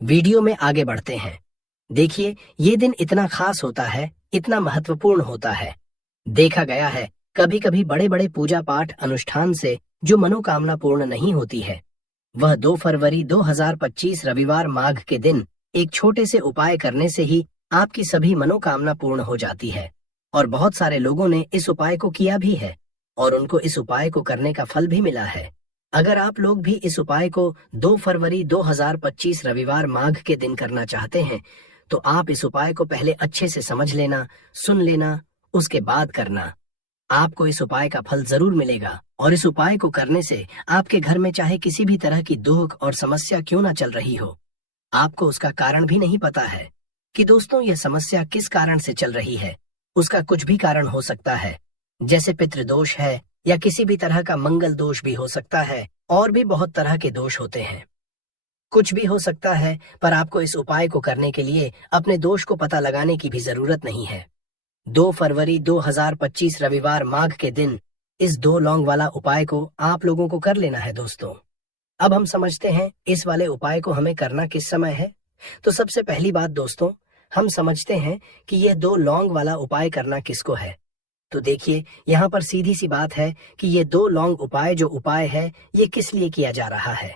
Video में आगे बढ़ते हैं। देखिए, ये दिन इतना खास होता है, इतना महत्वपूर्ण होता है। देखा गया है, कभी कभी बड़े बड़े पूजा पाठ अनुष्ठान से जो मनोकामना पूर्ण नहीं होती है, वह 2 फरवरी 2025 रविवार माघ के दिन एक छोटे से उपाय करने से ही आपकी सभी मनोकामना पूर्ण हो जाती है। और बहुत सारे लोगों ने इस उपाय को किया भी है और उनको इस उपाय को करने का फल भी मिला है। अगर आप लोग भी इस उपाय को 2 फरवरी 2025 रविवार माघ के दिन करना चाहते हैं, तो आप इस उपाय को पहले अच्छे से समझ लेना, सुन लेना, उसके बाद करना। आपको इस उपाय का फल जरूर मिलेगा और इस उपाय को करने से आपके घर में चाहे किसी भी तरह की दुख और समस्या क्यों ना चल रही हो, आपको उसका कारण भी नहीं पता है कि दोस्तों यह समस्या किस कारण से चल रही है। उसका कुछ भी कारण हो सकता है, जैसे पितृदोष है या किसी भी तरह का मंगल दोष भी हो सकता है, और भी बहुत तरह के दोष होते हैं। कुछ भी हो सकता है, पर आपको इस उपाय को करने के लिए अपने दोष को पता लगाने की भी जरूरत नहीं है। 2 फरवरी 2025 रविवार माघ के दिन इस 2 लौंग वाला उपाय को आप लोगों को कर लेना है दोस्तों। अब हम समझते हैं इस वाले उपाय को हमें करना किस समय है। तो सबसे पहली बात दोस्तों, हम समझते हैं कि यह 2 लौंग वाला उपाय करना किसको है। तो देखिए, यहाँ पर सीधी सी बात है कि ये 2 लौंग उपाय जो उपाय है, ये किस लिए किया जा रहा है।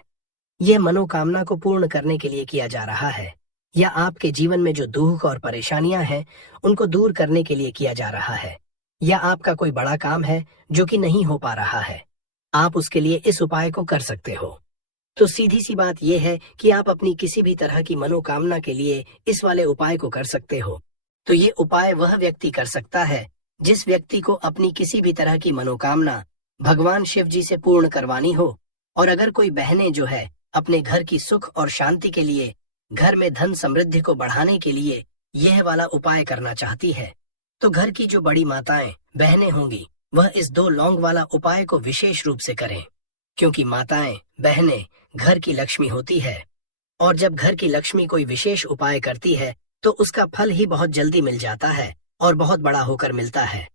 यह मनोकामना को पूर्ण करने के लिए किया जा रहा है, या आपके जीवन में जो दुख और परेशानियां हैं उनको दूर करने के लिए किया जा रहा है, या आपका कोई बड़ा काम है जो कि नहीं हो पा रहा है, आप उसके लिए इस उपाय को कर सकते हो। तो सीधी सी बात यह है कि आप अपनी किसी भी तरह की मनोकामना के लिए इस वाले उपाय को कर सकते हो। तो ये उपाय वह व्यक्ति कर सकता है जिस व्यक्ति को अपनी किसी भी तरह की मनोकामना भगवान शिव जी से पूर्ण करवानी हो। और अगर कोई बहनें जो है अपने घर की सुख और शांति के लिए, घर में धन समृद्धि को बढ़ाने के लिए यह वाला उपाय करना चाहती है, तो घर की जो बड़ी माताएं बहनें होंगी वह इस 2 लौंग वाला उपाय को विशेष रूप से करें, क्योंकि माताएं बहनें घर की लक्ष्मी होती है, और जब घर की लक्ष्मी कोई विशेष उपाय करती है तो उसका फल ही बहुत जल्दी मिल जाता है और बहुत बड़ा होकर मिलता है।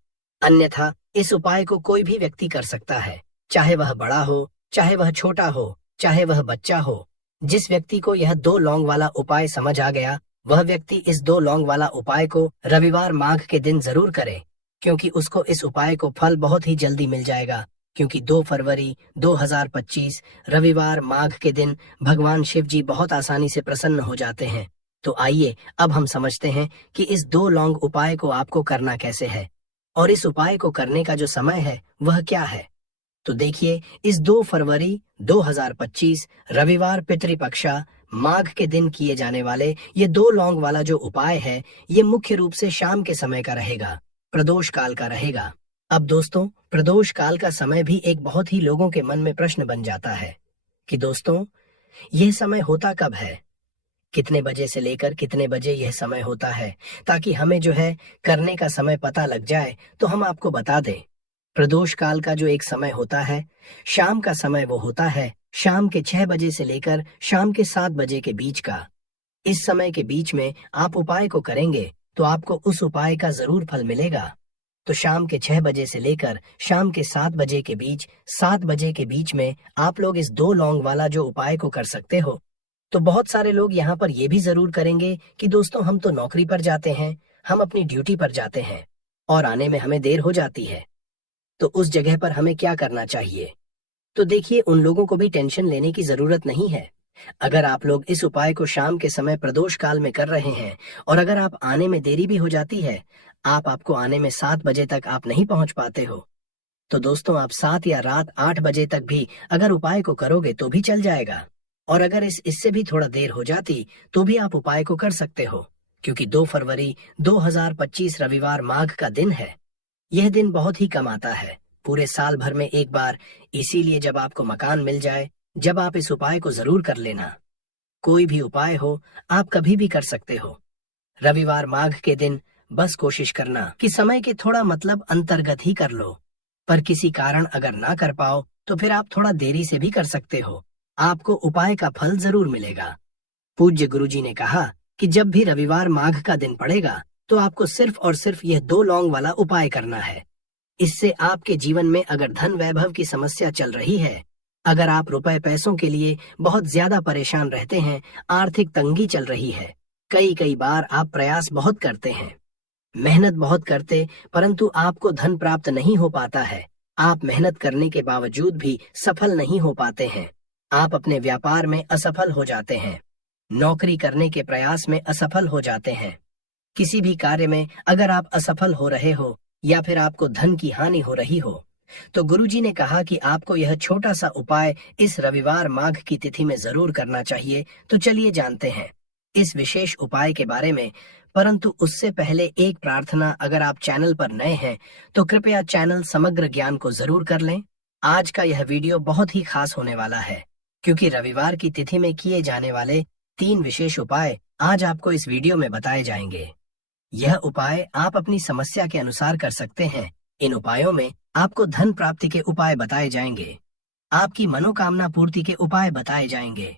अन्यथा इस उपाय को कोई भी व्यक्ति कर सकता है, चाहे वह बड़ा हो, चाहे वह छोटा हो, चाहे वह बच्चा हो। जिस व्यक्ति को यह 2 लौंग वाला उपाय समझ आ गया, वह व्यक्ति इस 2 लौंग वाला उपाय को रविवार माघ के दिन जरूर करे, क्योंकि उसको इस उपाय को फल बहुत ही जल्दी मिल जाएगा। क्योंकि 2 फरवरी 2025 रविवार माघ के दिन भगवान शिव जी बहुत आसानी से प्रसन्न हो जाते हैं। तो आइए अब हम समझते हैं कि इस 2 लौंग उपाय को आपको करना कैसे है, और इस उपाय को करने का जो समय है वह क्या है। तो देखिए, इस 2 फरवरी 2025 रविवार पितृपक्षा माघ के दिन किए जाने वाले ये 2 लौंग वाला जो उपाय है, ये मुख्य रूप से शाम के समय का रहेगा, प्रदोष काल का रहेगा। अब दोस्तों, प्रदोष काल का समय भी एक बहुत ही लोगों के मन में प्रश्न बन जाता है कि दोस्तों यह समय होता कब है, कितने बजे से लेकर कितने बजे यह समय होता है, ताकि हमें जो है करने का समय पता लग जाए तो हम आपको बता दें। प्रदोष काल का जो एक समय होता है, शाम का समय, वो होता है शाम के 6 बजे से लेकर शाम के 7 बजे के बीच का। इस समय के बीच में आप उपाय को करेंगे तो आपको उस उपाय का जरूर फल मिलेगा। तो शाम के 6 बजे से लेकर शाम के 7 बजे के बीच, 7 बजे के बीच में आप लोग इस 2 लौंग वाला जो उपाय को कर सकते हो। तो बहुत सारे लोग यहाँ पर ये भी जरूर करेंगे कि दोस्तों हम तो नौकरी पर जाते हैं, हम अपनी ड्यूटी पर जाते हैं और आने में हमें देर हो जाती है, तो उस जगह पर हमें क्या करना चाहिए। तो देखिए, उन लोगों को भी टेंशन लेने की जरूरत नहीं है। अगर आप लोग इस उपाय को शाम के समय प्रदोष काल में कर रहे हैं और अगर आप आने में देरी भी हो जाती है, आपको आने में 7 बजे तक आप नहीं पहुंच पाते हो, तो दोस्तों आप 7 या रात 8 बजे तक भी अगर उपाय को करोगे तो भी चल जाएगा। और अगर इससे भी थोड़ा देर हो जाती तो भी आप उपाय को कर सकते हो, क्योंकि 2 फरवरी 2025 रविवार माघ का दिन है। यह दिन बहुत ही कम आता है, पूरे साल भर में एक बार। इसीलिए जब आपको मकान मिल जाए, जब आप इस उपाय को जरूर कर लेना। कोई भी उपाय हो, आप कभी भी कर सकते हो। रविवार माघ के दिन बस कोशिश करना कि समय के थोड़ा मतलब अंतर्गत ही कर लो, पर किसी कारण अगर ना कर पाओ तो फिर आप थोड़ा देरी से भी कर सकते हो, आपको उपाय का फल जरूर मिलेगा। पूज्य गुरुजी ने कहा कि जब भी रविवार माघ का दिन पड़ेगा तो आपको सिर्फ और सिर्फ यह 2 लौंग वाला उपाय करना है। इससे आपके जीवन में अगर धन वैभव की समस्या चल रही है अगर आप रुपए पैसों के लिए बहुत ज्यादा परेशान रहते हैं, आर्थिक तंगी चल रही है, कई कई बार आप प्रयास बहुत करते हैं, मेहनत बहुत करते, परंतु आपको धन प्राप्त नहीं हो पाता है, आप मेहनत करने के बावजूद भी सफल नहीं हो पाते हैं, आप अपने व्यापार में असफल हो जाते हैं, नौकरी करने के प्रयास में असफल हो जाते हैं, किसी भी कार्य में अगर आप असफल हो रहे हो या फिर आपको धन की हानि हो रही हो, तो गुरुजी ने कहा कि आपको यह छोटा सा उपाय इस रविवार माघ की तिथि में जरूर करना चाहिए। तो चलिए जानते हैं इस विशेष उपाय के बारे में। परंतु उससे पहले एक प्रार्थना, अगर आप चैनल पर नए हैं तो कृपया चैनल समग्र ज्ञान को जरूर कर लें। आज का यह वीडियो बहुत ही खास होने वाला है, क्योंकि रविवार की तिथि में किए जाने वाले 3 विशेष उपाय आज आपको इस वीडियो में बताए जाएंगे। यह उपाय आप अपनी समस्या के अनुसार कर सकते हैं। इन उपायों में आपको धन प्राप्ति के उपाय बताए जाएंगे, आपकी मनोकामना पूर्ति के उपाय बताए जाएंगे।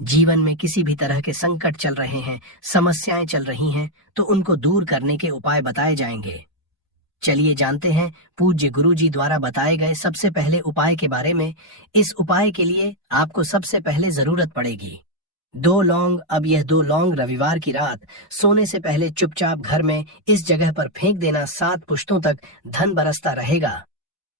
जीवन में किसी भी तरह के संकट चल रहे हैं, समस्याएं चल रही हैं, तो उनको दूर करने के उपाय बताए जाएंगे। चलिए जानते हैं पूज्य गुरुजी द्वारा बताए गए सबसे पहले उपाय के बारे में। इस उपाय के लिए आपको सबसे पहले जरूरत पड़ेगी 2 लौंग। अब यह 2 लौंग रविवार की रात सोने से पहले चुपचाप घर में इस जगह पर फेंक देना। 7 पुश्तों तक धन बरसता रहेगा।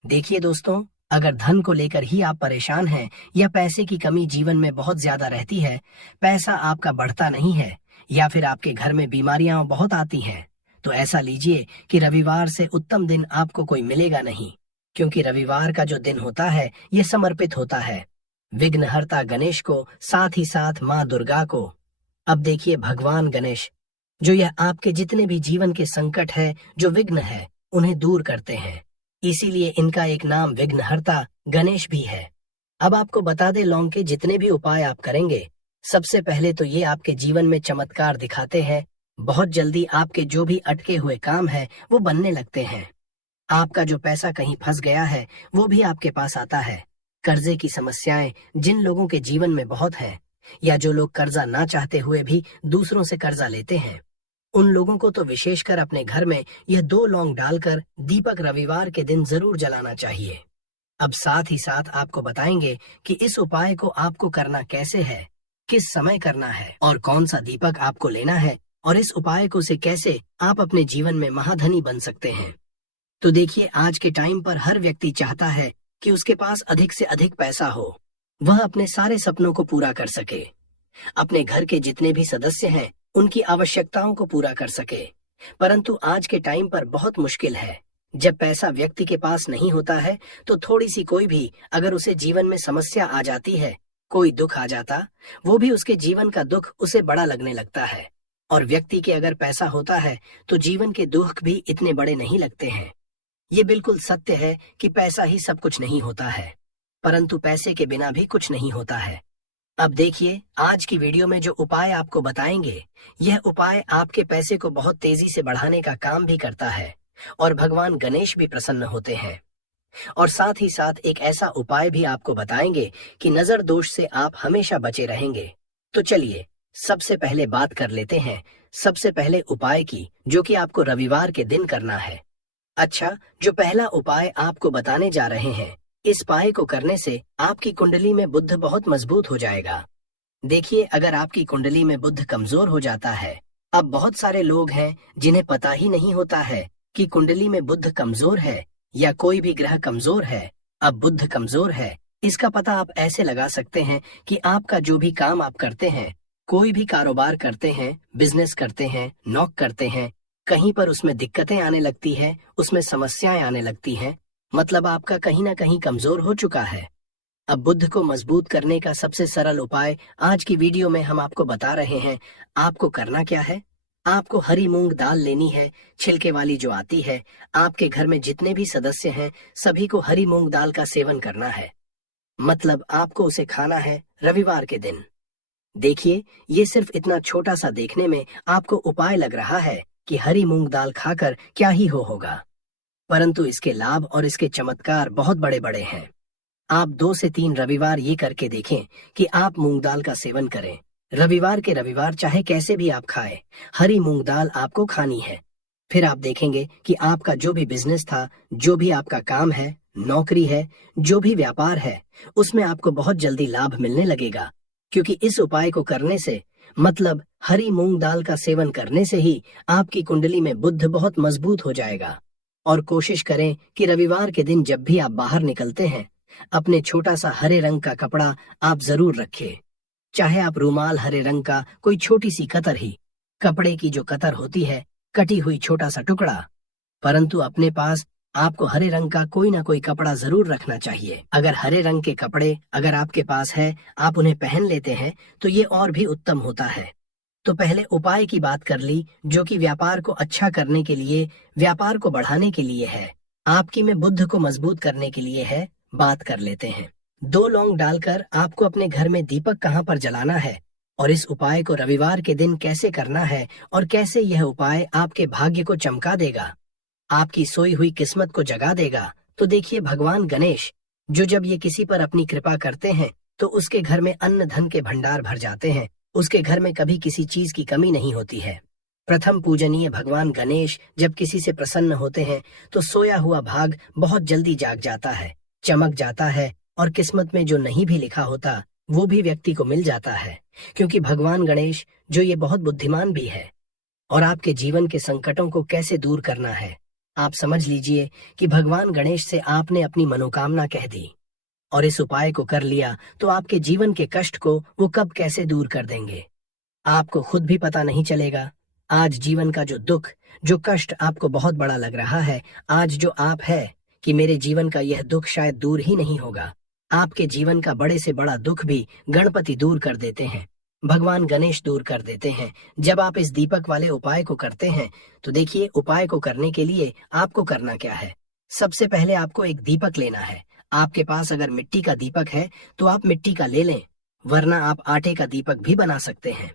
देखिए दोस्तों, अगर धन को लेकर ही आप परेशान हैं या पैसे की कमी जीवन में बहुत ज्यादा रहती है, पैसा आपका बढ़ता नहीं है, या फिर आपके घर में बीमारियां बहुत आती हैं, तो ऐसा लीजिए कि रविवार से उत्तम दिन आपको कोई मिलेगा नहीं, क्योंकि रविवार का जो दिन होता है ये समर्पित होता है विघ्नहर्ता गणेश को, साथ ही साथ माँ दुर्गा को। अब देखिए भगवान गणेश, जो यह आपके जितने भी जीवन के संकट है, जो विघ्न है, उन्हें दूर करते हैं, इसीलिए इनका एक नाम विघ्नहर्ता गणेश भी है। अब आपको बता दे, लौंग के जितने भी उपाय आप करेंगे, सबसे पहले तो ये आपके जीवन में चमत्कार दिखाते हैं। बहुत जल्दी आपके जो भी अटके हुए काम है वो बनने लगते हैं। आपका जो पैसा कहीं फंस गया है वो भी आपके पास आता है। कर्जे की समस्याएं जिन लोगों के जीवन में बहुत है, या जो लोग कर्जा ना चाहते हुए भी दूसरों से कर्जा लेते हैं, उन लोगों को तो विशेषकर अपने घर में यह 2 लौंग डालकर दीपक रविवार के दिन जरूर जलाना चाहिए। अब साथ ही साथ आपको बताएंगे कि इस उपाय को आपको करना कैसे है, किस समय करना है और कौन सा दीपक आपको लेना है, और इस उपाय को से कैसे आप अपने जीवन में महाधनी बन सकते हैं। तो देखिए, आज के टाइम पर हर व्यक्ति चाहता है कि उसके पास अधिक से अधिक पैसा हो, वह अपने सारे सपनों को पूरा कर सके, अपने घर के जितने भी सदस्य हैं उनकी आवश्यकताओं को पूरा कर सके। परंतु आज के टाइम पर बहुत मुश्किल है। जब पैसा व्यक्ति के पास नहीं होता है तो थोड़ी सी कोई भी अगर उसे जीवन में समस्या आ जाती है, कोई दुख आ जाता, वो भी उसके जीवन का दुख उसे बड़ा लगने लगता है। और व्यक्ति के अगर पैसा होता है तो जीवन के दुख भी इतने बड़े नहीं लगते हैं। ये बिल्कुल सत्य है कि पैसा ही सब कुछ नहीं होता है, परंतु पैसे के बिना भी कुछ नहीं होता है। अब देखिए, आज की वीडियो में जो उपाय आपको बताएंगे, यह उपाय आपके पैसे को बहुत तेजी से बढ़ाने का काम भी करता है, और भगवान गणेश भी प्रसन्न होते हैं। और साथ ही साथ एक ऐसा उपाय भी आपको बताएंगे कि नजर दोष से आप हमेशा बचे रहेंगे। तो चलिए सबसे पहले बात कर लेते हैं सबसे पहले उपाय की, जो कि आपको रविवार के दिन करना है। अच्छा, जो पहला उपाय आपको बताने जा रहे हैं, इस उपाय को करने से आपकी कुंडली में बुध बहुत मजबूत हो जाएगा। देखिए, अगर आपकी कुंडली में बुध कमजोर हो जाता है, अब बहुत सारे लोग हैं जिन्हें पता ही नहीं होता है कि कुंडली में बुध कमजोर है या कोई भी ग्रह कमजोर है। अब बुध कमजोर है, इसका पता आप ऐसे लगा सकते हैं कि आपका जो भी काम आप करते हैं, कोई भी कारोबार करते हैं, बिजनेस करते हैं, नौकरी करते हैं, कहीं पर उसमें दिक्कतें आने लगती है, उसमें समस्याएं आने लगती हैं, मतलब आपका कहीं ना कहीं कमजोर हो चुका है। अब बुध को मजबूत करने का सबसे सरल उपाय आज की वीडियो में हम आपको बता रहे हैं। आपको करना क्या है, आपको हरी मूंग दाल लेनी है, छिलके वाली जो आती है। आपके घर में जितने भी सदस्य हैं सभी को हरी मूंग दाल का सेवन करना है, मतलब आपको उसे खाना है रविवार के दिन। देखिए, ये सिर्फ इतना छोटा सा देखने में आपको उपाय लग रहा है कि हरी मूंग दाल खाकर क्या ही होगा, परंतु इसके लाभ और इसके चमत्कार बहुत बड़े बड़े हैं। आप 2 से 3 रविवार ये करके देखें कि आप मूंग दाल का सेवन करें। रविवार के रविवार चाहे कैसे भी आप खाएं, हरी मूंग दाल आपको खानी है। फिर आप देखेंगे कि आपका जो भी बिजनेस था, जो भी आपका काम है, नौकरी है, जो भी व्यापार है, उसमें आपको बहुत जल्दी लाभ मिलने लगेगा, क्योंकि इस उपाय को करने से, मतलब हरी मूंग दाल का सेवन करने से ही आपकी कुंडली में बुध बहुत मजबूत हो जाएगा। और कोशिश करें कि रविवार के दिन जब भी आप बाहर निकलते हैं, अपने छोटा सा हरे रंग का कपड़ा आप जरूर रखें। चाहे आप रूमाल हरे रंग का कोई छोटी सी कतर ही, कपड़े की जो कतर होती है, कटी हुई छोटा सा टुकड़ा, परंतु अपने पास आपको हरे रंग का कोई ना कोई कपड़ा जरूर रखना चाहिए। अगर हरे रंग के कपड़े अगर आपके पास है, आप उन्हें पहन लेते हैं, तो ये और भी उत्तम होता है। तो पहले उपाय की बात कर ली, जो कि व्यापार को अच्छा करने के लिए, व्यापार को बढ़ाने के लिए है, आपकी में बुद्ध को मजबूत करने के लिए है। बात कर लेते हैं। 2 लौंग डालकर आपको अपने घर में दीपक कहाँ पर जलाना है, और इस उपाय को रविवार के दिन कैसे करना है, और कैसे यह उपाय आपके भाग्य को चमका देगा, आपकी सोई हुई किस्मत को जगा देगा। तो देखिए, भगवान गणेश जो जब ये किसी पर अपनी कृपा करते हैं, तो उसके घर में अन्न धन के भंडार भर जाते हैं, उसके घर में कभी किसी चीज की कमी नहीं होती है। प्रथम पूजनीय भगवान गणेश जब किसी से प्रसन्न होते हैं, तो सोया हुआ भाग बहुत जल्दी जाग जाता है, चमक जाता है, और किस्मत में जो नहीं भी लिखा होता, वो भी व्यक्ति को मिल जाता है, क्योंकि भगवान गणेश जो ये बहुत बुद्धिमान भी है। और आपके जीवन के संकटों को कैसे दूर करना है, आप समझ लीजिए कि भगवान गणेश से आपने अपनी मनोकामना कह दी और इस उपाय को कर लिया, तो आपके जीवन के कष्ट को वो कब कैसे दूर कर देंगे, आपको खुद भी पता नहीं चलेगा। आज जीवन का जो दुख, जो कष्ट आपको बहुत बड़ा लग रहा है, आज जो आप है कि मेरे जीवन का यह दुख शायद दूर ही नहीं होगा, आपके जीवन का बड़े से बड़ा दुख भी गणपति दूर कर देते हैं, भगवान गणेश दूर कर देते हैं। जब आप इस दीपक वाले उपाय को करते हैं, तो देखिए, उपाय को करने के लिए आपको करना क्या है। सबसे पहले आपको एक दीपक लेना है। आपके पास अगर मिट्टी का दीपक है, तो आप मिट्टी का ले लें, वरना आप आटे का दीपक भी बना सकते हैं।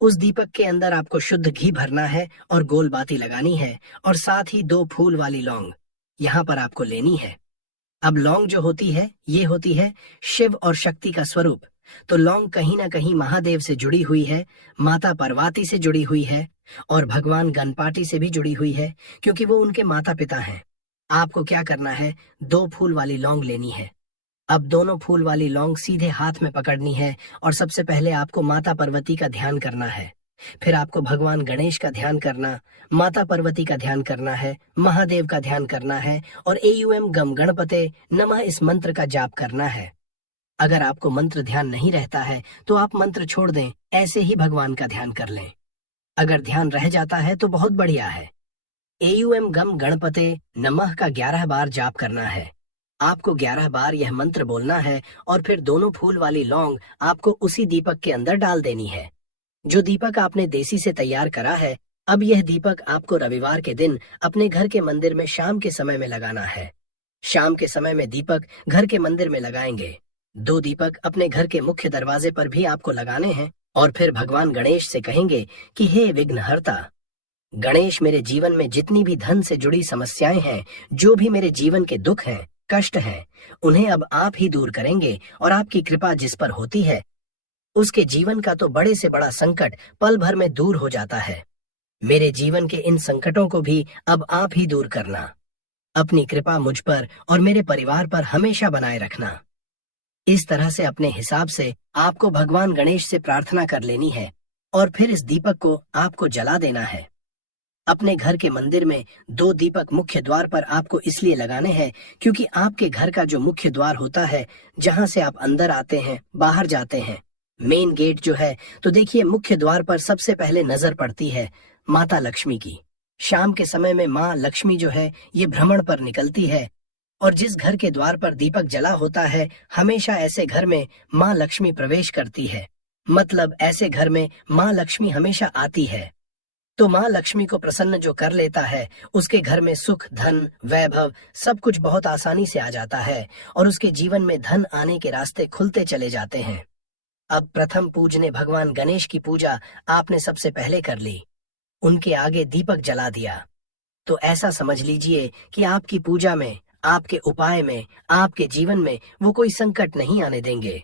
उस दीपक के अंदर आपको शुद्ध घी भरना है और गोल बाती लगानी है, और साथ ही 2 फूल वाली लौंग यहाँ पर आपको लेनी है। अब लौंग जो होती है, ये होती है शिव और शक्ति का स्वरूप। तो लौंग कहीं ना कहीं महादेव से जुड़ी हुई है, माता पार्वती से जुड़ी हुई है, और भगवान गणपति से भी जुड़ी हुई है, क्योंकि वो उनके माता पिता हैं। आपको क्या करना है, 2 फूल वाली लौंग लेनी है। अब दोनों फूल वाली लौंग सीधे हाथ में पकड़नी है, और सबसे पहले आपको माता पार्वती का ध्यान करना है, फिर आपको भगवान गणेश का ध्यान करना, माता पार्वती का ध्यान करना है, महादेव का ध्यान करना है, और एयूएम गम गणपते नमः इस मंत्र का जाप करना है। अगर आपको मंत्र ध्यान नहीं रहता है, तो आप मंत्र छोड़ दें, ऐसे ही भगवान का ध्यान कर लें। अगर ध्यान रह जाता है तो बहुत बढ़िया है। एयूएम गम गणपते नमः का 11 बार जाप करना है। आपको 11 बार यह मंत्र बोलना है, और फिर दोनों फूल वाली लौंग आपको उसी दीपक के अंदर डाल देनी है, जो दीपक आपने देसी से तैयार करा है। अब यह दीपक आपको रविवार के दिन अपने घर के मंदिर में शाम के समय में लगाना है। शाम के समय में दीपक घर के मंदिर में लगाएंगे। 2 दीपक अपने घर के मुख्य दरवाजे पर भी आपको लगाने हैं, और फिर भगवान गणेश से कहेंगे कि हे विघ्नहर्ता गणेश, मेरे जीवन में जितनी भी धन से जुड़ी समस्याएं हैं, जो भी मेरे जीवन के दुख हैं, कष्ट हैं, उन्हें अब आप ही दूर करेंगे, और आपकी कृपा जिस पर होती है, उसके जीवन का तो बड़े से बड़ा संकट पल भर में दूर हो जाता है। मेरे जीवन के इन संकटों को भी अब आप ही दूर करना। अपनी कृपा मुझ पर और मेरे परिवार पर हमेशा बनाए रखना। इस तरह से अपने हिसाब से आपको भगवान गणेश से प्रार्थना कर लेनी है, और फिर इस दीपक को आपको जला देना है। अपने घर के मंदिर में 2 दीपक मुख्य द्वार पर आपको इसलिए लगाने हैं, क्योंकि आपके घर का जो मुख्य द्वार होता है, जहां से आप अंदर आते हैं, बाहर जाते हैं, मेन गेट जो है, तो देखिए, मुख्य द्वार पर सबसे पहले नजर पड़ती है माता लक्ष्मी की। शाम के समय में माँ लक्ष्मी जो है, ये भ्रमण पर निकलती है, और जिस घर के द्वार पर दीपक जला होता है, हमेशा ऐसे घर में माँ लक्ष्मी प्रवेश करती है। मतलब ऐसे घर में माँ लक्ष्मी हमेशा आती है। तो माँ लक्ष्मी को प्रसन्न जो कर लेता है, उसके घर में सुख, धन, वैभव सब कुछ बहुत आसानी से आ जाता है, और उसके जीवन में धन आने के रास्ते खुलते चले जाते हैं। अब प्रथम पूजने भगवान गणेश की पूजा आपने सबसे पहले कर ली, उनके आगे दीपक जला दिया। तो ऐसा समझ लीजिए कि आपकी पूजा में, आपके उपाय में, आपके जीवन में वो कोई संकट नहीं आने देंगे।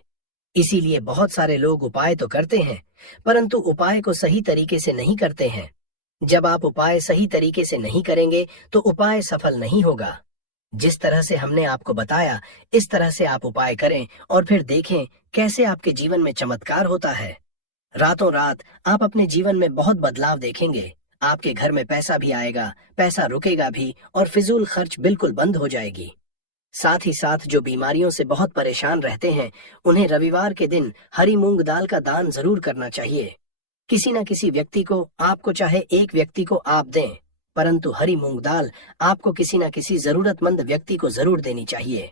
इसीलिए बहुत सारे लोग उपाय तो करते हैं, परंतु उपाय को सही तरीके से नहीं करते हैं। जब आप उपाय सही तरीके से नहीं करेंगे, तो उपाय सफल नहीं होगा। जिस तरह से हमने आपको बताया, इस तरह से आप उपाय करें और फिर देखें कैसे आपके जीवन में चमत्कार होता है। रातों रात आप अपने जीवन में बहुत बदलाव देखेंगे। आपके घर में पैसा भी आएगा, पैसा रुकेगा भी और फिजूल खर्च बिल्कुल बंद हो जाएगी। साथ ही साथ जो बीमारियों से बहुत परेशान रहते हैं, उन्हें रविवार के दिन हरी मूंग दाल का दान जरूर करना चाहिए। किसी न किसी व्यक्ति को, आपको चाहे एक व्यक्ति को आप दें, परंतु हरी मूंग दाल आपको किसी न किसी जरूरतमंद व्यक्ति को जरूर देनी चाहिए।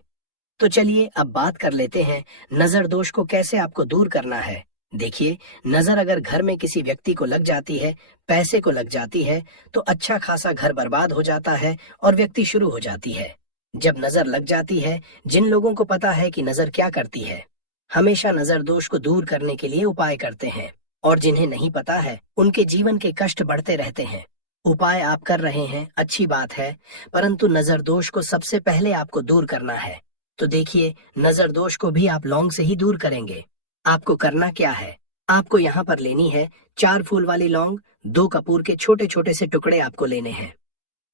तो चलिए अब बात कर लेते हैं नजर दोष को कैसे आपको दूर करना है। देखिए, नजर अगर घर में किसी व्यक्ति को लग जाती है, पैसे को लग जाती है, तो अच्छा खासा घर बर्बाद हो जाता है और व्यक्ति शुरू हो जाती है। जब नजर लग जाती है, जिन लोगों को पता है कि नजर क्या करती है, हमेशा नजर दोष को दूर करने के लिए उपाय करते हैं, और जिन्हें नहीं पता है, उनके जीवन के कष्ट बढ़ते रहते हैं। उपाय आप कर रहे हैं, अच्छी बात है, परंतु नजर दोष को सबसे पहले आपको दूर करना है। तो देखिए, नजर दोष को भी आप लौंग से ही दूर करेंगे। आपको करना क्या है, आपको यहाँ पर लेनी है 4 फूल वाली लौंग, 2 कपूर के छोटे छोटे से टुकड़े आपको लेने हैं,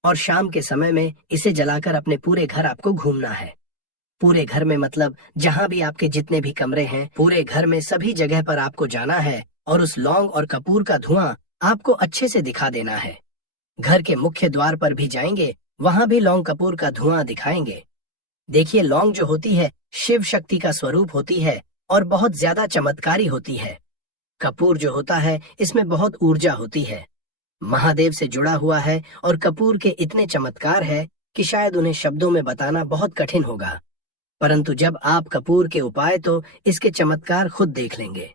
और शाम के समय में इसे जलाकर अपने पूरे घर आपको घूमना है। पूरे घर में मतलब जहाँ भी आपके जितने भी कमरे हैं, पूरे घर में सभी जगह पर आपको जाना है और उस लौंग और कपूर का धुआं आपको अच्छे से दिखा देना है। घर के मुख्य द्वार पर भी जाएंगे, वहां भी लौंग कपूर का धुआं दिखाएंगे। देखिए, लौंग जो होती है शिव शक्ति का स्वरूप होती है और बहुत ज्यादा चमत्कारी होती है। कपूर जो होता है, इसमें बहुत ऊर्जा होती है, महादेव से जुड़ा हुआ है, और कपूर के इतने चमत्कार है कि शायद उन्हें शब्दों में बताना बहुत कठिन होगा। परंतु जब आप कपूर के उपाय, तो इसके चमत्कार खुद देख लेंगे।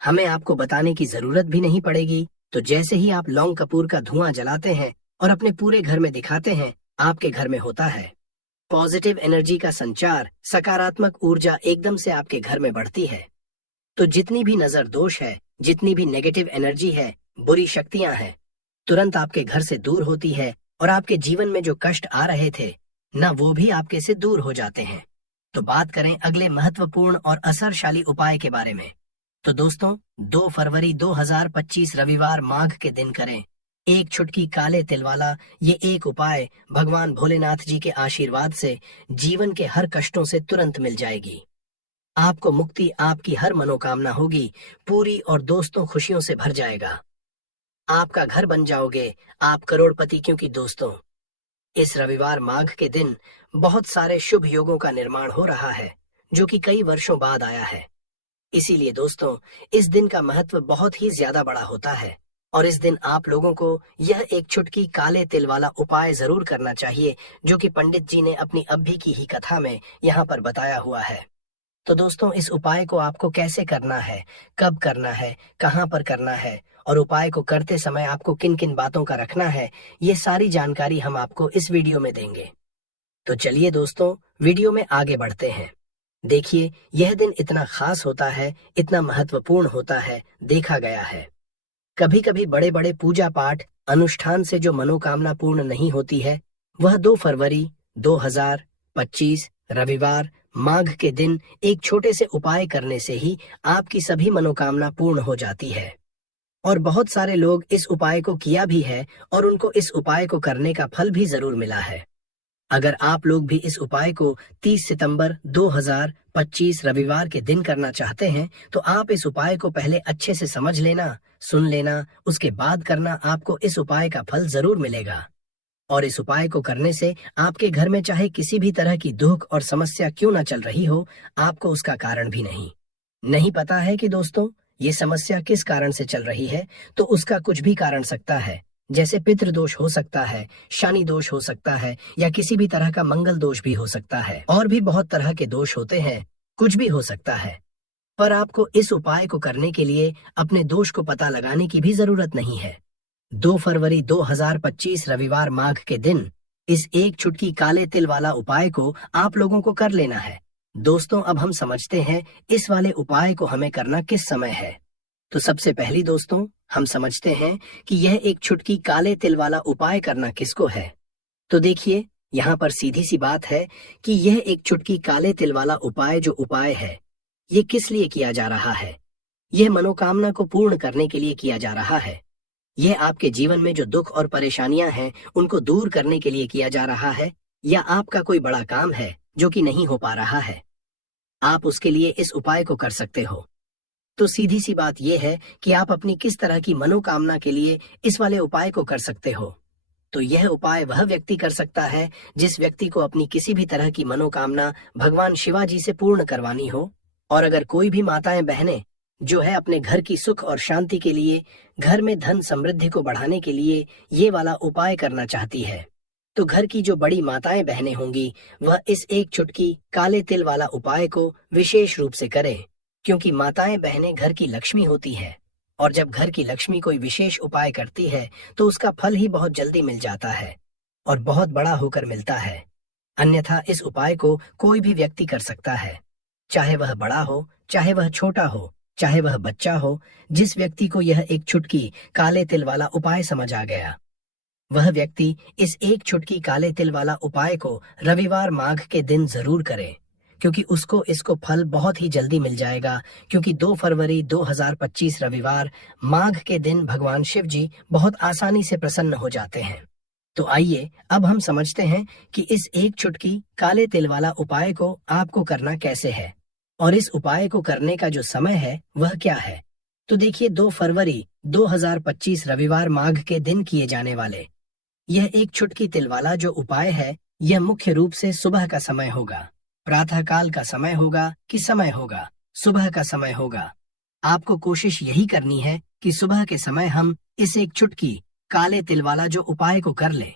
हमें आपको बताने की जरूरत भी नहीं पड़ेगी। तो जैसे ही आप लौंग कपूर का धुआं जलाते हैं और अपने पूरे घर में दिखाते हैं, आपके घर में होता है पॉजिटिव एनर्जी का संचार, सकारात्मक ऊर्जा एकदम से आपके घर में बढ़ती है। तो जितनी भी नजर दोष है, जितनी भी नेगेटिव एनर्जी है, बुरी शक्तियां हैं, तुरंत आपके घर से दूर होती है, और आपके जीवन में जो कष्ट आ रहे थे न, वो भी आपके से दूर हो जाते हैं। तो बात करें अगले महत्वपूर्ण और असरशाली उपाय के बारे में। तो दोस्तों, 2 फरवरी 2025 रविवार माघ के दिन करें एक चुटकी काले तिल वाला ये एक उपाय। भगवान भोलेनाथ जी के आशीर्वाद से जीवन के हर कष्टों से तुरंत मिल जाएगी। आपको मुक्ति, आपकी हर मनोकामना होगी पूरी, और दोस्तों खुशियों से भर जाएगा। आपका घर बन जाओगे आप करोड़पति। क्योंकि दोस्तों, इस रविवार माघ के दिन बहुत सारे शुभ योगों का निर्माण हो रहा है, जो कि कई वर्षों बाद आया है। इसीलिए दोस्तों, इस दिन का महत्व बहुत ही ज्यादा बड़ा होता है, और इस दिन आप लोगों को यह एक चुटकी काले तिल वाला उपाय जरूर करना चाहिए, जो कि पंडित जी ने अपनी अभी की ही कथा में यहाँ पर बताया हुआ है। तो दोस्तों, इस उपाय को आपको कैसे करना है, कब करना है, कहाँ पर करना है, और उपाय को करते समय आपको किन किन बातों का रखना है, ये सारी जानकारी हम आपको इस वीडियो में देंगे। तो चलिए दोस्तों, वीडियो में आगे बढ़ते हैं। देखिए, यह दिन इतना खास होता है, इतना महत्वपूर्ण होता है, देखा गया है कभी कभी बड़े बड़े पूजा पाठ अनुष्ठान से जो मनोकामना पूर्ण नहीं होती है, वह 2 फरवरी 2025 रविवार माघ के दिन एक छोटे से उपाय करने से ही आपकी सभी मनोकामना पूर्ण हो जाती है। और बहुत सारे लोग इस उपाय को किया भी है, और उनको इस उपाय को करने का फल भी जरूर मिला है। अगर आप लोग भी इस उपाय को 30 सितंबर 2025 रविवार के दिन करना चाहते हैं, तो आप इस उपाय को पहले अच्छे से समझ लेना, सुन लेना, उसके बाद करना। आपको इस उपाय का फल जरूर मिलेगा। और इस उपाय को करने से आपके घर में चाहे किसी भी तरह की दुख और समस्या क्यों ना चल रही हो, आपको उसका कारण भी नहीं पता है कि दोस्तों ये समस्या किस कारण से चल रही है, तो उसका कुछ भी कारण सकता है। जैसे पितृदोष हो सकता है, शनि दोष हो सकता है, या किसी भी तरह का मंगल दोष भी हो सकता है, और भी बहुत तरह के दोष होते हैं, कुछ भी हो सकता है। पर आपको इस उपाय को करने के लिए अपने दोष को पता लगाने की भी जरूरत नहीं है। 2 फरवरी 2025 रविवार माघ के दिन इस एक चुटकी काले तिल वाला उपाय को आप लोगों को कर लेना है। दोस्तों, अब हम समझते हैं इस वाले उपाय को हमें करना किस समय है। तो सबसे पहली दोस्तों, हम समझते हैं कि यह एक चुटकी काले तिल वाला उपाय करना किसको है। तो देखिए, यहाँ पर सीधी सी बात है कि यह एक चुटकी काले तिल वाला उपाय जो उपाय है, ये किस लिए किया जा रहा है। यह मनोकामना को पूर्ण करने के लिए किया जा रहा है। यह आपके जीवन में जो दुख और परेशानियां हैं, उनको दूर करने के लिए किया जा रहा है। या आपका कोई बड़ा काम है जो कि नहीं हो पा रहा है, आप उसके लिए इस उपाय को कर सकते हो। तो सीधी सी बात यह है कि आप अपनी किस तरह की मनोकामना के लिए इस वाले उपाय को कर सकते हो। तो यह उपाय वह व्यक्ति कर सकता है जिस व्यक्ति को अपनी किसी भी तरह की मनोकामना भगवान शिवाजी से पूर्ण करवानी हो। और अगर कोई भी माताएं बहनें जो है अपने घर की सुख और शांति के लिए, घर में धन समृद्धि को बढ़ाने के लिए ये वाला उपाय करना चाहती है, तो घर की जो बड़ी माताएं बहनें होंगी वह इस एक चुटकी काले तिल वाला उपाय को विशेष रूप से करें, क्योंकि माताएं बहनें घर की लक्ष्मी होती है। और जब घर की लक्ष्मी कोई विशेष उपाय करती है तो उसका फल ही बहुत जल्दी मिल जाता है और बहुत बड़ा होकर मिलता है। अन्यथा इस उपाय को कोई भी व्यक्ति कर सकता है, चाहे वह बड़ा हो, चाहे वह छोटा हो, चाहे वह बच्चा हो। जिस व्यक्ति को यह एक चुटकी काले तिल वाला उपाय समझ आ गया, वह व्यक्ति इस एक चुटकी काले तिल वाला उपाय को रविवार माघ के दिन जरूर करे, क्योंकि उसको इसको फल बहुत ही जल्दी मिल जाएगा। क्योंकि 2 फरवरी 2025 रविवार माघ के दिन भगवान शिव जी बहुत आसानी से प्रसन्न हो जाते हैं। तो आइए अब हम समझते हैं कि इस एक चुटकी काले तिल वाला उपाय को आपको करना कैसे है और इस उपाय को करने का जो समय है वह क्या है। तो देखिए, 2 फरवरी 2025 रविवार माघ के दिन किए जाने वाले यह एक चुटकी तिल वाला जो उपाय है, यह मुख्य रूप से सुबह का समय होगा। प्रातः काल का समय होगा कि समय होगा, सुबह का समय होगा। आपको कोशिश यही करनी है कि सुबह के समय हम इस एक चुटकी काले तिल वाला जो उपाय को कर ले।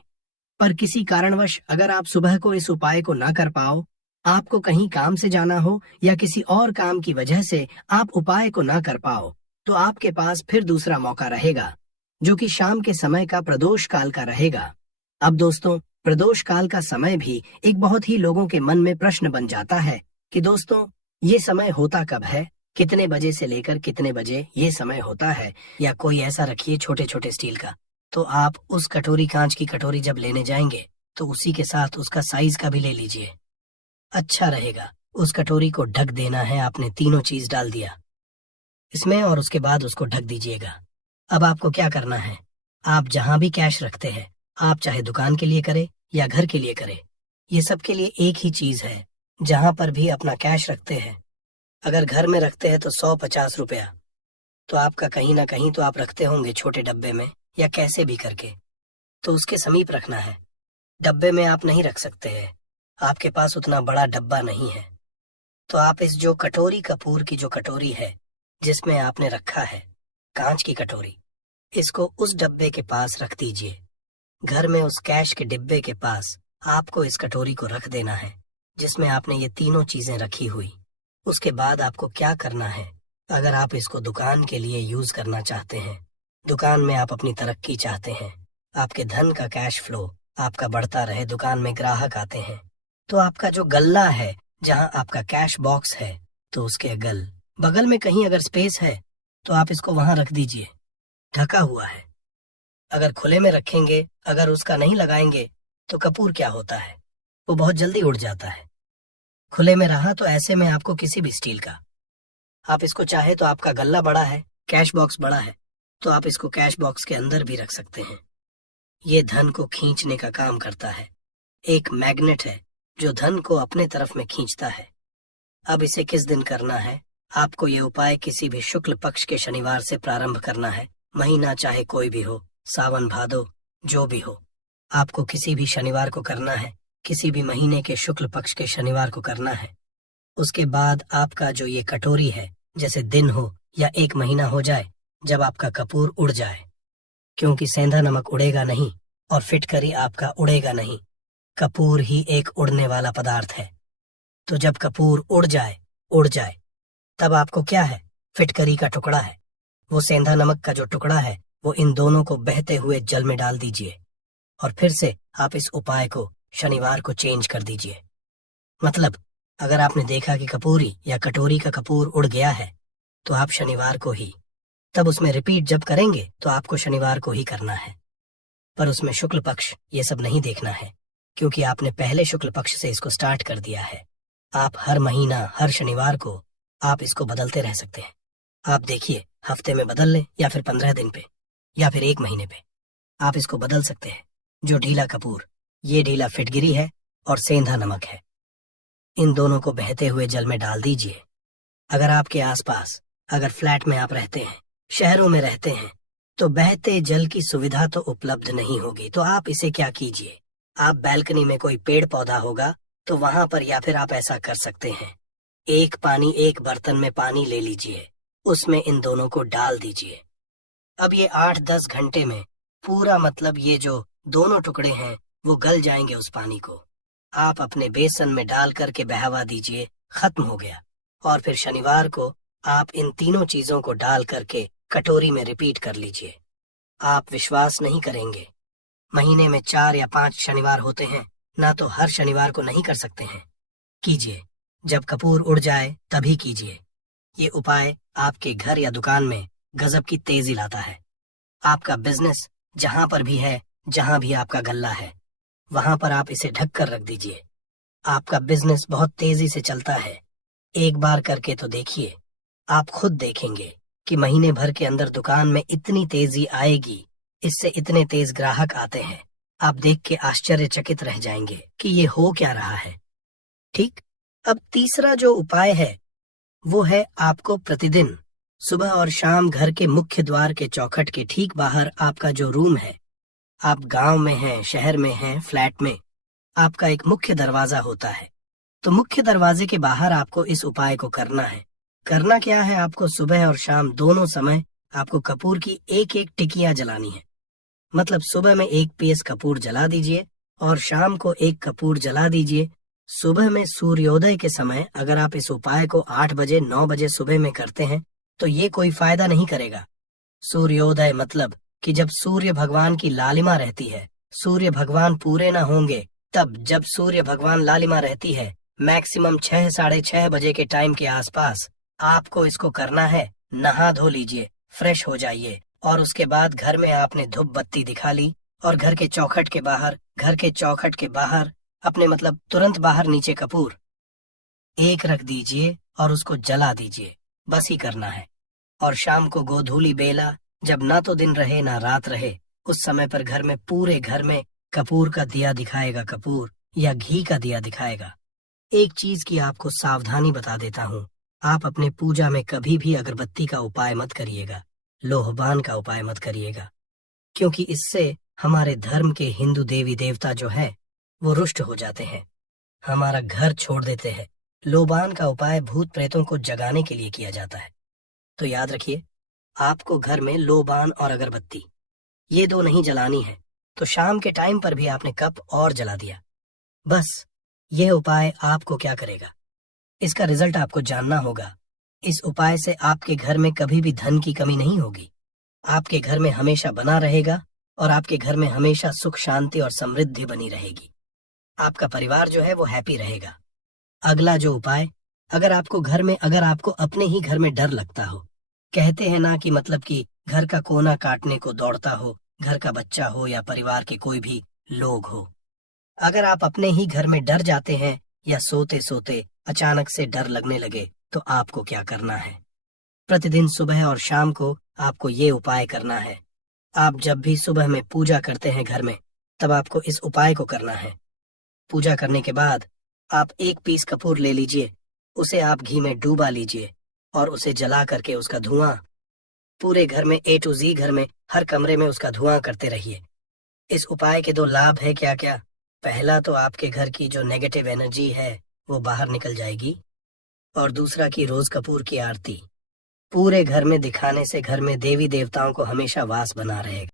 पर किसी कारणवश अगर आप सुबह को इस उपाय को ना कर पाओ, आपको कहीं काम से जाना हो या किसी और काम की वजह से आप उपाय को ना कर पाओ, तो आपके पास फिर दूसरा मौका रहेगा, जो कि शाम के समय का प्रदोष काल का रहेगा। अब दोस्तों, प्रदोष काल का समय भी एक बहुत ही लोगों के मन में प्रश्न बन जाता है कि दोस्तों ये समय होता कब है, कितने बजे से लेकर कितने बजे ये समय होता है। या कोई ऐसा रखिए छोटे छोटे स्टील का, तो आप उस कटोरी, कांच की कटोरी जब लेने जाएंगे तो उसी के साथ उसका साइज का भी ले लीजिए, अच्छा रहेगा। उस कटोरी को ढक देना है, आपने तीनों चीज डाल दिया इसमें और उसके बाद उसको ढक दीजिएगा। अब आपको क्या करना है, आप जहां भी कैश रखते हैं, आप चाहे दुकान के लिए करें या घर के लिए करें, ये सब के लिए एक ही चीज है। जहां पर भी अपना कैश रखते हैं, अगर घर में रखते हैं तो 150 रुपया, तो आपका कहीं ना कहीं तो आप रखते होंगे छोटे डब्बे में या कैसे भी करके, तो उसके समीप रखना है। डब्बे में आप नहीं रख सकते हैं, आपके पास उतना बड़ा डब्बा नहीं है, तो आप इस जो कटोरी कपूर की जो कटोरी है जिसमें आपने रखा है कांच की कटोरी, इसको उस डब्बे के पास रख दीजिए। घर में उस कैश के डिब्बे के पास आपको इस कटोरी को रख देना है जिसमें आपने ये तीनों चीजें रखी हुई। उसके बाद आपको क्या करना है, अगर आप इसको दुकान के लिए यूज करना चाहते हैं, दुकान में आप अपनी तरक्की चाहते हैं, आपके धन का कैश फ्लो आपका बढ़ता रहे, दुकान में ग्राहक आते हैं, तो आपका जो गल्ला है जहां आपका कैश बॉक्स है, तो उसके बगल में कहीं अगर स्पेस है तो आप इसको वहां रख दीजिए, ढका हुआ है। अगर खुले में रखेंगे, अगर उसका नहीं लगाएंगे, तो कपूर क्या होता है, वो बहुत जल्दी उड़ जाता है। खुले में रहा तो ऐसे में आपको किसी भी स्टील का, आप इसको चाहे तो आपका गल्ला बड़ा है, कैश बॉक्स बड़ा है, तो आप इसको कैश बॉक्स के अंदर भी रख सकते हैं। ये धन को खींचने का काम करता है, एक मैग्नेट है जो धन को अपने तरफ में खींचता है। अब इसे किस दिन करना है, आपको ये उपाय किसी भी शुक्ल पक्ष के शनिवार से प्रारंभ करना है। महीना चाहे कोई भी हो, सावन भादो जो भी हो, आपको किसी भी शनिवार को करना है, किसी भी महीने के शुक्ल पक्ष के शनिवार को करना है। उसके बाद आपका जो ये कटोरी है, जैसे दिन हो या एक महीना हो जाए जब आपका कपूर उड़ जाए, क्योंकि सेंधा नमक उड़ेगा नहीं और फिटकरी आपका उड़ेगा नहीं, कपूर ही एक उड़ने वाला पदार्थ है। तो जब कपूर उड़ जाए तब आपको क्या है, फिटकरी का टुकड़ा है, वो सेंधा नमक का जो टुकड़ा है, वो इन दोनों को बहते हुए जल में डाल दीजिए और फिर से आप इस उपाय को शनिवार को चेंज कर दीजिए। मतलब अगर आपने देखा कि कपूरी या कटोरी का कपूर उड़ गया है, तो आप शनिवार को ही, तब उसमें रिपीट जब करेंगे तो आपको शनिवार को ही करना है। पर उसमें शुक्ल पक्ष ये सब नहीं देखना है, क्योंकि आपने पहले शुक्ल पक्ष से इसको स्टार्ट कर दिया है। आप हर महीना हर शनिवार को आप इसको बदलते रह सकते हैं। आप देखिए, हफ्ते में बदल लें या फिर 15 दिन पे या फिर 1 महीने पे, आप इसको बदल सकते हैं। जो ढीला कपूर, ये ढीला फिटगिरी है और सेंधा नमक है। इन दोनों को बहते हुए जल में डाल दीजिए। अगर आपके आसपास, अगर फ्लैट में आप रहते हैं, शहरों में रहते हैं, तो बहते जल की सुविधा तो उपलब्ध नहीं होगी। तो आप इसे क्या कीजिए, आप बैल्कनी में कोई पेड़ पौधा होगा तो वहां पर, या फिर आप ऐसा कर सकते हैं, एक बर्तन में पानी ले लीजिए, उसमें इन दोनों को डाल दीजिए। अब ये 8-10 घंटे में पूरा, मतलब ये जो दोनों टुकड़े हैं वो गल जाएंगे उस पानी को। आप अपने बेसन में डाल करके बहवा दीजिए, खत्म हो गया। और फिर शनिवार को आप इन तीनों चीजों को डाल करके कटोरी में रिपीट कर लीजिए। आप विश्वास नहीं करेंगे, महीने में 4 या 5 शनिवार होते हैं ना, तो हर शनिवार को नहीं कर सकते हैं। कीजिए, जब कपूर उड़ जाए तभी कीजिए। ये उपाय आपके घर या दुकान में गजब की तेजी लाता है। आपका बिजनेस जहां पर भी है, जहां भी आपका गल्ला है, वहां पर आप इसे ढक कर रख दीजिए। आपका बिजनेस बहुत तेजी से चलता है। एक बार करके तो देखिए, आप खुद देखेंगे कि महीने भर के अंदर दुकान में इतनी तेजी आएगी, इससे इतने तेज ग्राहक आते हैं, आप देख के आश्चर्यचकित रह जाएंगे कि ये हो क्या रहा है। ठीक। अब तीसरा जो उपाय है वो है, आपको प्रतिदिन सुबह और शाम घर के मुख्य द्वार के चौखट के ठीक बाहर आपका जो रूम है, आप गांव में हैं, शहर में हैं, फ्लैट में, आपका एक मुख्य दरवाजा होता है। तो मुख्य दरवाजे के बाहर आपको इस उपाय को करना है। करना क्या है, आपको सुबह और शाम दोनों समय आपको कपूर की एक टिकिया जलानी है। मतलब सुबह में 1 पीस कपूर जला दीजिए और शाम को 1 कपूर जला दीजिए। सुबह में सूर्योदय के समय अगर आप इस उपाय को 8 बजे 9 बजे सुबह में करते हैं तो ये कोई फायदा नहीं करेगा। सूर्योदय मतलब कि जब सूर्य भगवान की लालिमा रहती है, सूर्य भगवान पूरे ना होंगे तब, जब सूर्य भगवान लालिमा रहती है, मैक्सिमम 6 साढ़े 6 बजे के टाइम के आसपास आपको इसको करना है। नहा धो लीजिए, फ्रेश हो जाइए, और उसके बाद घर में आपने धूप बत्ती दिखा ली और घर के चौखट के बाहर अपने, मतलब तुरंत बाहर नीचे कपूर 1 रख दीजिए और उसको जला दीजिए। बस ही करना है। और शाम को गोधूली बेला, जब ना तो दिन रहे ना रात रहे, उस समय पर घर में, पूरे घर में कपूर का दिया दिखाएगा, कपूर या घी का दिया दिखाएगा। एक चीज की आपको सावधानी बता देता हूँ, आप अपने पूजा में कभी भी अगरबत्ती का उपाय मत करिएगा, लोहबान का उपाय मत करिएगा, क्योंकि इससे हमारे धर्म के हिंदू देवी देवता जो है वो रुष्ट हो जाते हैं, हमारा घर छोड़ देते हैं। लोबान का उपाय भूत प्रेतों को जगाने के लिए किया जाता है। तो याद रखिए, आपको घर में लोबान और अगरबत्ती ये 2 नहीं जलानी है, तो शाम के टाइम पर भी आपने कप और जला दिया। बस यह उपाय आपको क्या करेगा, इसका रिजल्ट आपको जानना होगा। इस उपाय से आपके घर में कभी भी धन की कमी नहीं होगी, आपके घर में हमेशा बना रहेगा और आपके घर में हमेशा सुख शांति और समृद्धि बनी रहेगी। आपका परिवार जो है वो हैप्पी रहेगा। अगला जो उपाय, अगर आपको अपने ही घर में डर लगता हो, कहते हैं ना कि मतलब कि घर का कोना काटने को दौड़ता हो, घर का बच्चा हो या परिवार के कोई भी लोग हो, अगर आप अपने ही घर में डर जाते हैं या सोते सोते अचानक से डर लगने लगे, तो आपको क्या करना है, प्रतिदिन सुबह और शाम को आपको ये उपाय करना है। आप जब भी सुबह में पूजा करते हैं घर में, तब आपको इस उपाय को करना है। पूजा करने के बाद आप 1 पीस कपूर ले लीजिए, उसे आप घी में डूबा लीजिए और उसे जला करके उसका धुआं पूरे घर में, A to Z घर में, हर कमरे में उसका धुआं करते रहिए। इस उपाय के 2 लाभ है क्या क्या। पहला तो आपके घर की जो नेगेटिव एनर्जी है वो बाहर निकल जाएगी, और दूसरा कि रोज कपूर की आरती पूरे घर में दिखाने से घर में देवी देवताओं को हमेशा वास बना रहेगा।